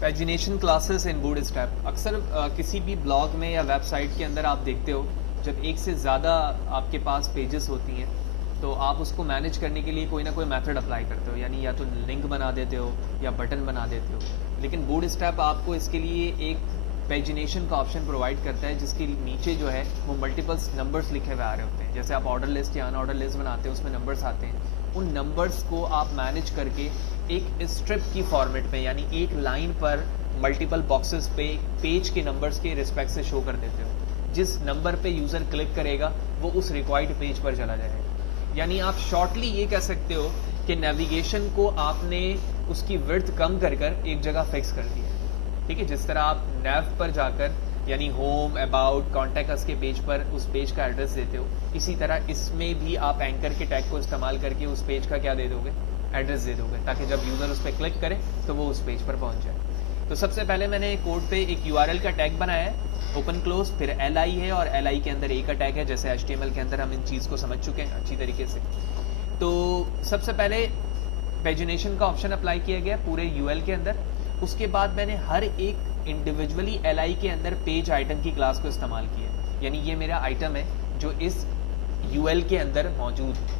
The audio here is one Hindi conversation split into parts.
Pagination classes in bootstrap. अक्सर किसी भी ब्लॉग में या वेबसाइट के अंदर आप देखते हो जब एक से ज़्यादा आपके पास पेजेस होती हैं तो आप उसको मैनेज करने के लिए कोई ना कोई मेथड अप्लाई करते हो, यानी या तो लिंक बना देते हो या बटन बना देते हो। लेकिन बूटस्ट्रैप आपको इसके लिए एक पैजिनेशन का ऑप्शन प्रोवाइड करता है जिसके नीचे जो है वो मल्टीपल्स नंबर्स लिखे हुए आ रहे होते हैं। जैसे आप ऑर्डर लिस्ट या अनऑर्डर लिस्ट बनाते हैं उसमें नंबर्स आते हैं, उन नंबर्स को आप मैनेज करके एक स्ट्रिप की फॉर्मेट में, यानी एक लाइन पर मल्टीपल बॉक्सेस पे पेज के नंबर्स के रिस्पेक्ट से शो कर देते हो। जिस नंबर पे यूज़र क्लिक करेगा वो उस रिक्वायर्ड पेज पर चला जाएगा। यानी आप शॉर्टली ये कह सकते हो कि नेविगेशन को आपने उसकी विड्थ कम कर कर एक जगह फिक्स कर दिया। ठीक है, जिस तरह आप नैव पर जाकर यानी होम, अबाउट, कॉन्टैक्ट अस के पेज पर उस पेज का एड्रेस देते हो, इसी तरह इसमें भी आप एंकर के टैग को इस्तेमाल करके उस पेज का क्या दे दोगे, एड्रेस दे दोगे, ताकि जब यूज़र उस पर क्लिक करे तो वो उस पेज पर पहुंच जाए। तो सबसे पहले मैंने कोड पे एक URL का टैग बनाया है, ओपन क्लोज, फिर LI है और LI के अंदर A का टैग है। जैसे HTML के अंदर हम इन चीज़ को समझ चुके हैं अच्छी तरीके से। तो सबसे पहले पैजिनेशन का ऑप्शन अप्लाई किया गया पूरे UL के अंदर। उसके बाद मैंने हर एक इंडिविजुअली LI के अंदर पेज आइटम की क्लास को इस्तेमाल किया, यानी ये मेरा आइटम है जो इस UL के अंदर मौजूद है।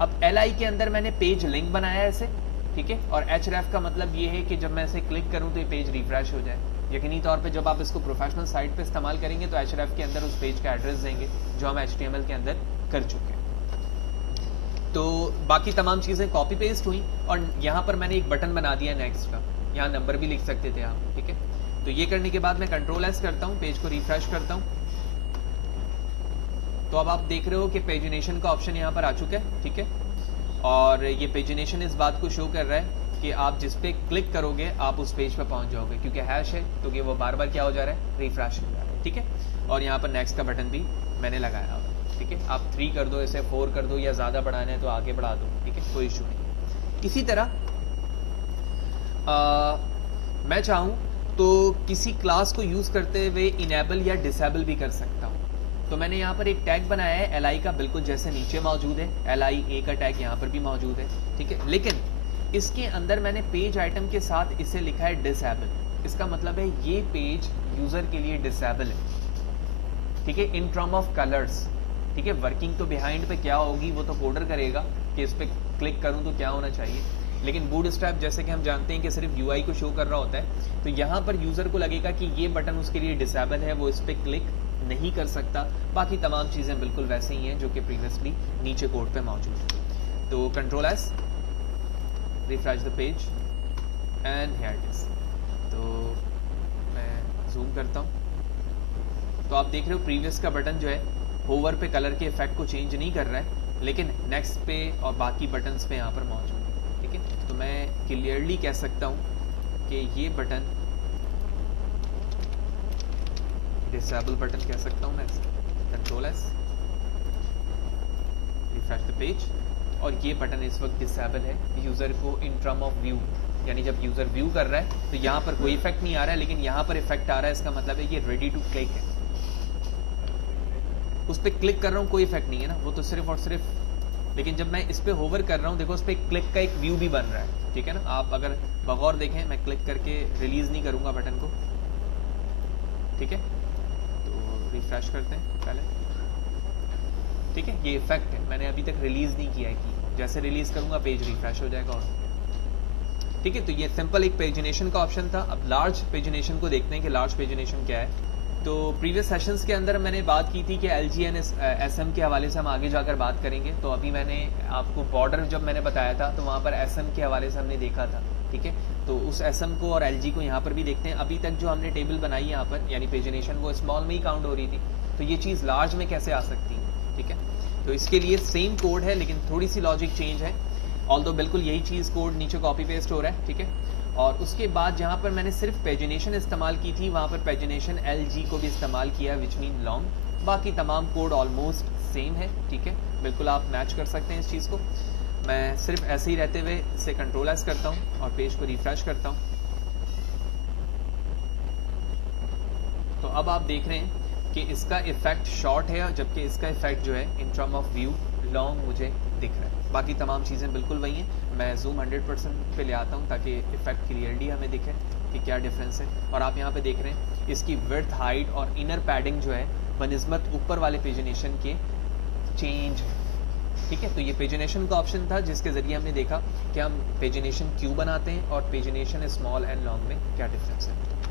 अब LI के अंदर मैंने पेज लिंक बनाया है इसे, ठीक है, और href का मतलब ये है कि जब मैं इसे क्लिक करूं तो ये पेज रिफ्रेश हो जाए। यकीनी तौर पे जब आप इसको प्रोफेशनल साइट पे इस्तेमाल करेंगे तो href के अंदर उस पेज का एड्रेस देंगे जो हम HTML के अंदर कर चुके हैं। तो बाकी तमाम चीज़ें कॉपी पेस्ट हुई और यहाँ पर मैंने एक बटन बना दिया नेक्स्ट का, यहाँ नंबर भी लिख सकते थे आप, ठीक है। तो ये करने के बाद मैं Ctrl+S करता हूँ, पेज को रिफ्रेश करता हूँ। तो अब आप देख रहे हो कि पेजिनेशन का ऑप्शन यहाँ पर आ चुका है, ठीक है। और ये पेजिनेशन इस बात को शो कर रहा है कि आप जिस पे क्लिक करोगे आप उस पेज पर पहुँच जाओगे, क्योंकि हैश है तो कि वो बार बार क्या हो जा रहा है, रिफ्रेश हो जा रहा है, ठीक है। और यहाँ पर नेक्स्ट का बटन भी मैंने लगाया हुआ, ठीक है। आप 3 कर दो, इसे 4 कर दो, या ज़्यादा बढ़ाना है तो आगे बढ़ा दो, ठीक है, कोई इशू नहीं। इसी तरह मैं चाहूँ तो किसी क्लास को यूज़ करते हुए इनेबल या डिसेबल भी कर सकता हूँ। तो मैंने यहाँ पर एक टैग बनाया है LI का, बिल्कुल जैसे नीचे मौजूद है, LI A का टैग यहाँ पर भी मौजूद है, ठीक है। लेकिन इसके अंदर मैंने पेज आइटम के साथ इसे लिखा है डिसेबल। इसका मतलब है ये पेज यूज़र के लिए डिसेबल है, ठीक है, इन टर्म ऑफ कलर्स, ठीक है। वर्किंग तो बिहाइंड पे क्या होगी वो तो कोडर करेगा कि इस पर क्लिक करूँ तो क्या होना चाहिए, लेकिन बूटस्ट्रैप जैसे कि हम जानते हैं कि सिर्फ UI को शो कर रहा होता है। तो यहाँ पर यूज़र को लगेगा कि ये बटन उसके लिए डिसेबल है, वो इस पर क्लिक नहीं कर सकता। बाकी तमाम चीज़ें बिल्कुल वैसे ही हैं जो कि प्रीवियसली नीचे कोड पे मौजूद है। तो Ctrl+S, refresh the page and here it is. तो मैं जूम करता हूँ तो आप देख रहे हो प्रीवियस का बटन जो है होवर पे कलर के इफेक्ट को चेंज नहीं कर रहा है, लेकिन नेक्स्ट पे और बाकी बटन्स पे यहाँ पर मौजूद है, ठीक है। तो मैं क्लियरली कह सकता हूँ कि ये बटन डिसेबल बटन कह सकता हूँ मैं। Ctrl+S, रिफ्रेश द पेज, और ये बटन इस वक्त डिसेबल है यूज़र को इन टर्म ऑफ व्यू, यानी जब यूज़र व्यू कर रहा है तो यहाँ पर कोई इफेक्ट नहीं आ रहा है, लेकिन यहाँ पर इफेक्ट आ रहा है। इसका मतलब है ये रेडी टू क्लिक है। उस पर क्लिक कर रहा हूँ कोई इफेक्ट नहीं है ना, वो तो सिर्फ और सिर्फ, लेकिन जब मैं इस पर होवर कर रहा हूँ देखो उस पर क्लिक का एक व्यू भी बन रहा है, ठीक है ना। आप अगर बगौर देखें, मैं क्लिक करके रिलीज़ नहीं करूँगा बटन को, ठीक है। तो रिफ्रेश करते हैं पहले, ठीक है। ये इफेक्ट है, मैंने अभी तक रिलीज़ नहीं किया है कि जैसे रिलीज़ करूँगा पेज रिफ्रेश हो जाएगा, और ठीक है। तो ये सिंपल एक पेजिनेशन का ऑप्शन था। अब लार्ज पेजिनेशन को देखते हैं कि लार्ज पेजिनेशन क्या है। तो प्रीवियस सेशंस के अंदर मैंने बात की थी कि LGN SM के हवाले से हम आगे जाकर बात करेंगे। तो अभी मैंने आपको बॉर्डर जब मैंने बताया था तो वहाँ पर SM के हवाले से हमने देखा था, ठीक है। तो उस SM को और LG को यहाँ पर भी देखते हैं। अभी तक जो हमने टेबल बनाई यहाँ पर, यानी पेजिनेशन, वो स्मॉल में ही काउंट हो रही थी, तो ये चीज़ लार्ज में कैसे आ सकती है, ठीक है। तो इसके लिए सेम कोड है लेकिन थोड़ी सी लॉजिक चेंज है, ऑल्दो बिल्कुल यही चीज़ कोड नीचे कॉपी पेस्ट हो रहा है, ठीक है। और उसके बाद जहाँ पर मैंने सिर्फ पेजिनेशन इस्तेमाल की थी वहाँ पर पेजिनेशन LG को भी इस्तेमाल किया, विच मीन लॉन्ग। बाकी तमाम कोड ऑलमोस्ट सेम है, ठीक है, बिल्कुल आप मैच कर सकते हैं इस चीज़ को। मैं सिर्फ ऐसे ही रहते हुए इसे Ctrl+S करता हूँ और पेज को रिफ्रेश करता हूँ। तो अब आप देख रहे हैं कि इसका इफेक्ट शॉर्ट है, जबकि इसका इफेक्ट जो है in term of view long मुझे दिख रहा है। बाकी तमाम चीज़ें बिल्कुल वही हैं। मैं जूम 100% पे ले आता हूँ ताकि इफेक्ट क्लियरली हमें दिखे। कि क्या डिफरेंस है। और आप यहाँ पे देख रहे हैं इसकी विड्थ, हाइट और इनर पैडिंग जो है बनिस्बत ऊपर वाले पेजिनेशन के चेंज है। ठीक है, तो ये पेजिनेशन का ऑप्शन था जिसके ज़रिए हमने देखा कि हम पेजिनेशन क्यों बनाते हैं और पेजिनेशन स्मॉल एंड लॉन्ग में क्या डिफरेंस है।